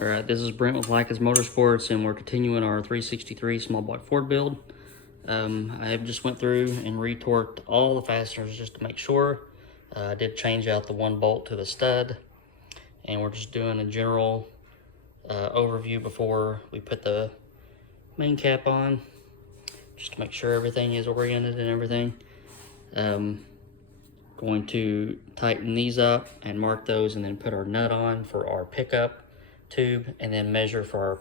All right, this is Brent with Lykins Motorsports, and we're continuing our 363 small block Ford build. I have just went through and retorqued all the fasteners just to make sure. I did change out the one bolt to the stud, and we're just doing a general overview before we put the main cap on, just to make sure everything is oriented and everything. Going to tighten these up and mark those, and then put our nut on for our pickup tube, and then measure for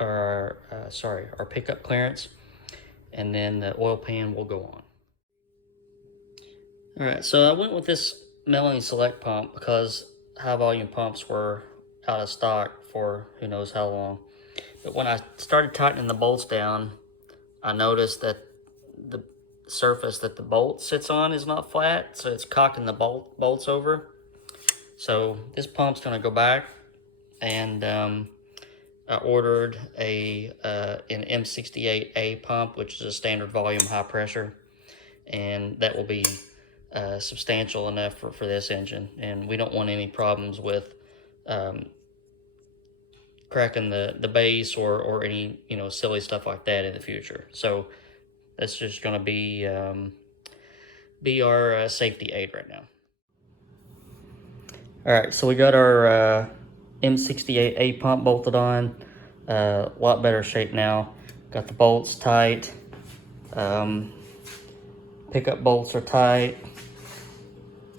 our our pickup clearance, and then the oil pan will go on. All right, so I went with this Melanie Select pump because high volume pumps were out of stock for who knows how long. But when I started tightening the bolts down, I noticed that the surface that the bolt sits on is not flat, so it's cocking the bolts over. So this pump's gonna go back, and I ordered an M68A pump, which is a standard volume high pressure, and that will be substantial enough for this engine, and we don't want any problems with cracking the base or any silly stuff like that in the future. So that's just going to be our safety aid right now. All right, so we got our M68A pump bolted on, a lot better shape now. Got the bolts tight, pickup bolts are tight,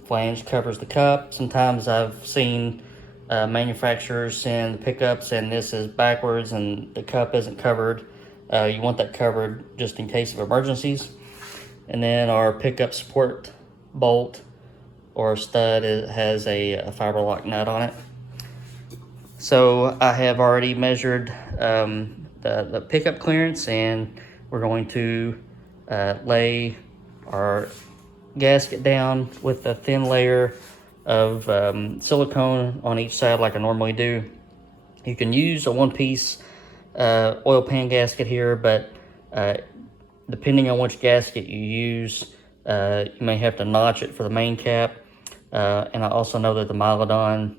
flange covers the cup. Sometimes I've seen manufacturers send the pickups and this is backwards and the cup isn't covered. You want that covered just in case of emergencies. And then our pickup support bolt or stud has a fiber lock nut on it. So I have already measured the pickup clearance, and we're going to lay our gasket down with a thin layer of silicone on each side like I normally do. You can use a one-piece oil pan gasket here, but depending on which gasket you use, you may have to notch it for the main cap. And I also know that the Mylodon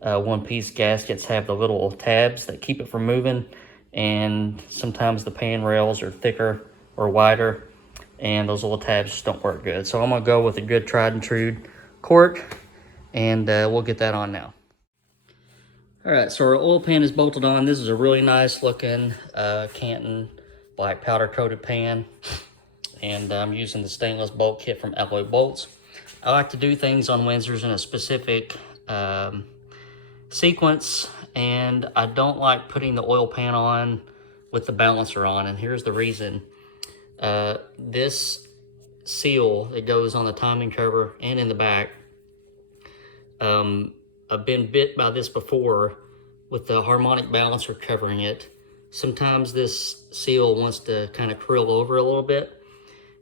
one-piece gaskets have the little tabs that keep it from moving, and sometimes the pan rails are thicker or wider, and those little tabs just don't work good. So I'm gonna go with a good tried and true cork, and we'll get that on now. All right, so our oil pan is bolted on. This is a really nice looking Canton black powder coated pan, and I'm using the stainless bolt kit from Alloy Bolts. I like to do things on Windsors in a specific sequence, and I don't like putting the oil pan on with the balancer on, and here's the reason. This seal that goes on the timing cover and in the back, I've been bit by this before with the harmonic balancer covering it. Sometimes this seal wants to kind of curl over a little bit,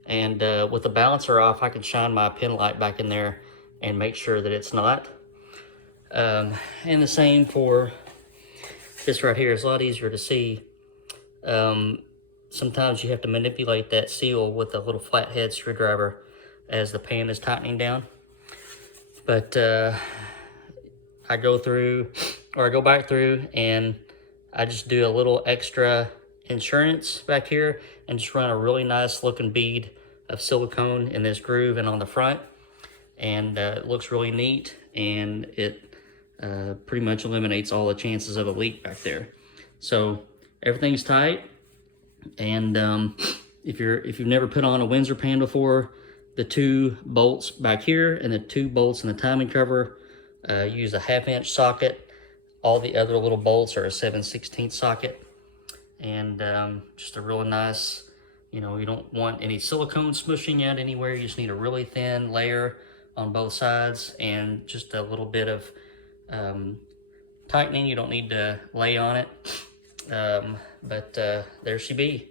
and with the balancer off, I can shine my pin light back in there and make sure that it's not. And the same for this right here. It's a lot easier to see. Sometimes you have to manipulate that seal with a little flathead screwdriver as the pan is tightening down. But I go back through and I just do a little extra insurance back here and just run a really nice looking bead of silicone in this groove and on the front. And it looks really neat, and it pretty much eliminates all the chances of a leak back there. So everything's tight. And if you've never put on a Windsor pan before, the two bolts back here and the two bolts in the timing cover use a 1/2-inch socket. All the other little bolts are a 7/16 socket, and just a really nice, you don't want any silicone smushing out anywhere. You just need a really thin layer on both sides and just a little bit of tightening. You don't need to lay on it. But there she be.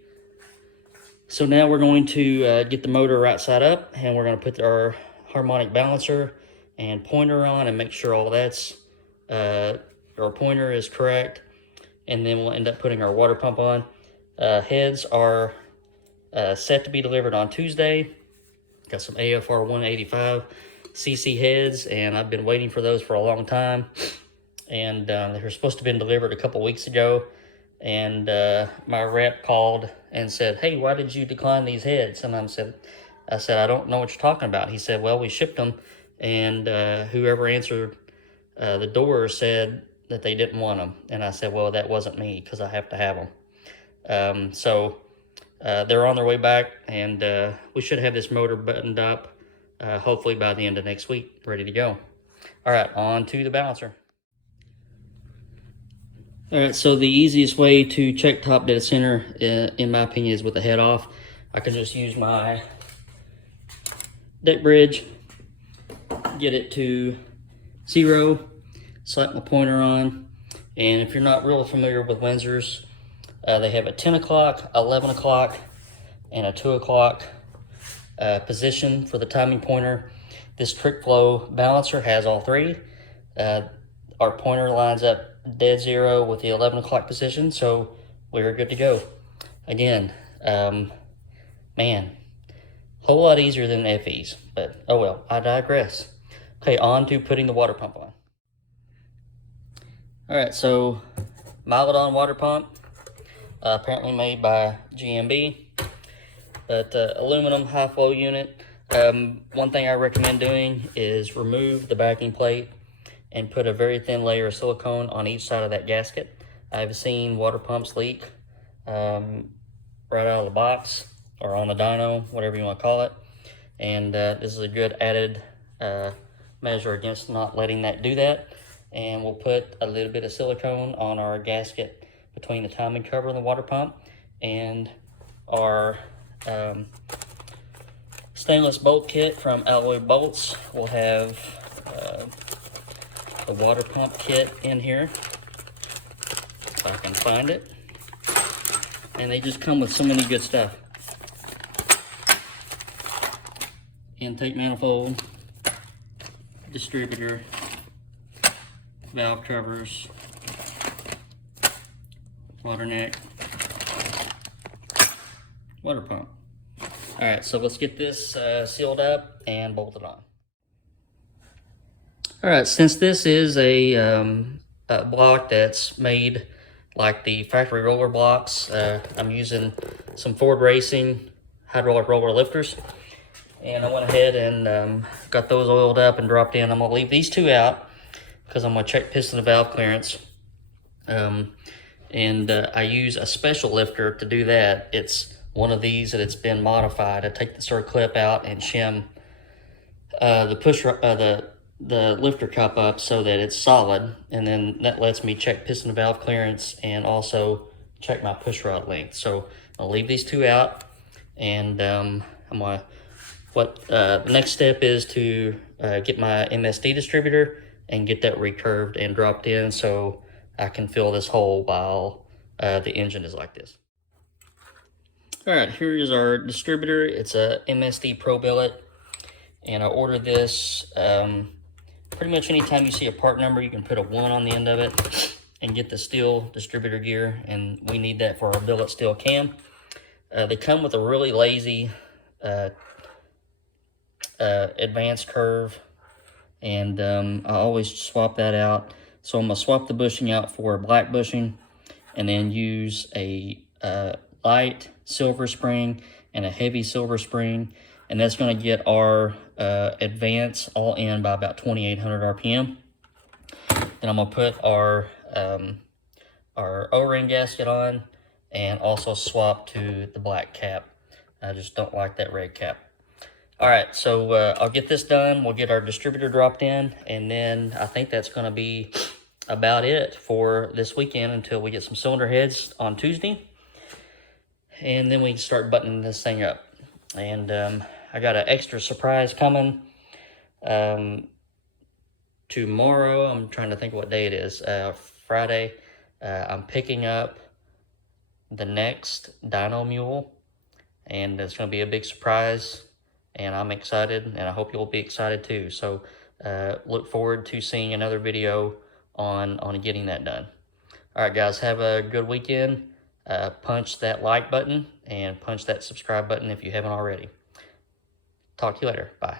So now we're going to get the motor right side up, and we're going to put our harmonic balancer and pointer on and make sure all that's, our pointer is correct. And then we'll end up putting our water pump on. Heads are set to be delivered on Tuesday. Got some AFR 185 CC heads, and I've been waiting for those for a long time. and they were supposed to have been delivered a couple weeks ago. And my rep called and said, "Hey, why did you decline these heads?" And I said, "I don't know what you're talking about." He said, "Well, we shipped them, and whoever answered the door said that they didn't want them." And I said, "Well, that wasn't me, because I have to have them." So they're on their way back, and we should have this motor buttoned up hopefully by the end of next week, ready to go. All right, on to the balancer. All right, so the easiest way to check top dead center, in my opinion, is with the head off. I can just use my deck bridge, get it to 0, slap my pointer on, and if you're not real familiar with Windsors, they have a 10 o'clock, 11 o'clock, and a 2 o'clock position for the timing pointer. This trick flow balancer has all three. Our pointer lines up dead 0 with the 11 o'clock position, so we're good to go. Again, man, whole lot easier than FEs, but oh well, I digress. Okay, on to putting the water pump on. All right, so Mylodon water pump, apparently made by GMB, but aluminum high flow unit. One thing I recommend doing is remove the backing plate and put a very thin layer of silicone on each side of that gasket. I've seen water pumps leak right out of the box or on the dyno, whatever you want to call it. And this is a good added measure against not letting that do that. And we'll put a little bit of silicone on our gasket between the timing cover and the water pump, and our stainless bolt kit from Alloy Bolts will have the water pump kit in here, if I can find it. And they just come with so many good stuff. Intake manifold, distributor, valve covers, water neck, water pump. All right, so let's get this sealed up and bolted on. All right, since this is a block that's made like the factory roller blocks, I'm using some Ford Racing hydraulic roller lifters, and I went ahead and got those oiled up and dropped in. I'm gonna leave these two out because I'm gonna check piston and valve clearance. I use a special lifter to do that. It's one of these that it's been modified. I take the circle clip out and shim the lifter cup up so that it's solid, and then that lets me check piston and valve clearance and also check my push rod length. So I'll leave these two out, and the next step is to get my MSD distributor and get that recurved and dropped in so I can fill this hole while the engine is like this. All right, here is our distributor. It's a MSD Pro billet, and I ordered this. Pretty much anytime you see a part number, you can put a 1 on the end of it and get the steel distributor gear, and we need that for our billet steel cam. They come with a really lazy advanced curve, and I always swap that out. So I'm gonna swap the bushing out for a black bushing, and then use a light silver spring and a heavy silver spring, and that's going to get our advance all in by about 2,800 RPM. Then I'm going to put our O-ring gasket on, and also swap to the black cap. I just don't like that red cap. All right, so I'll get this done. We'll get our distributor dropped in, and then I think that's going to be about it for this weekend until we get some cylinder heads on Tuesday. And then we can start buttoning this thing up. And I got an extra surprise coming tomorrow. I'm trying to think what day it is. Friday. I'm picking up the next dyno mule, and it's going to be a big surprise, and I'm excited, and I hope you'll be excited too. So look forward to seeing another video on getting that done. All right, guys, have a good weekend. Punch that like button and punch that subscribe button if you haven't already. Talk to you later. Bye.